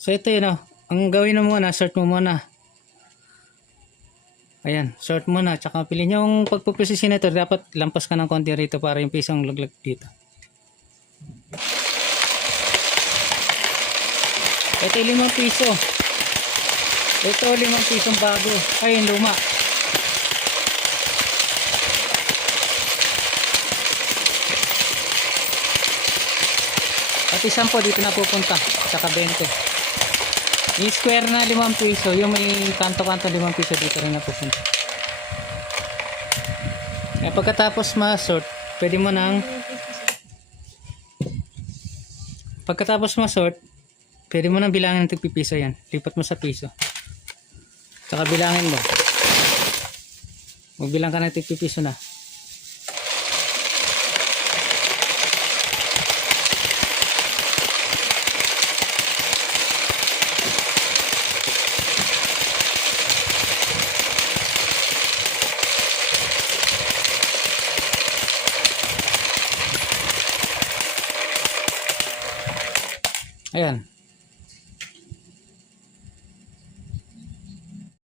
So ito yun, oh. Ang gawin mo muna, sort mo muna. Ayan, sort muna. Tsaka piliin yung pagpuposition nito. Dapat lampas ka ng konti rito para yung pisong laglag dito. Ito 5 piso. Ito 5 pisong bago. Ay, yung luma. Pati 10 dito na pupunta. Tsaka 20. Yung square na 5 piso, yung may kanto-kanto 5 piso dito rin na pupunta. Kaya pagkatapos ma-sort, pwede mo nang bilangin ng tigpipiso yan. Lipat mo sa piso. Tsaka bilangin mo. Magbilang ka ng tigpipiso na. Ayan.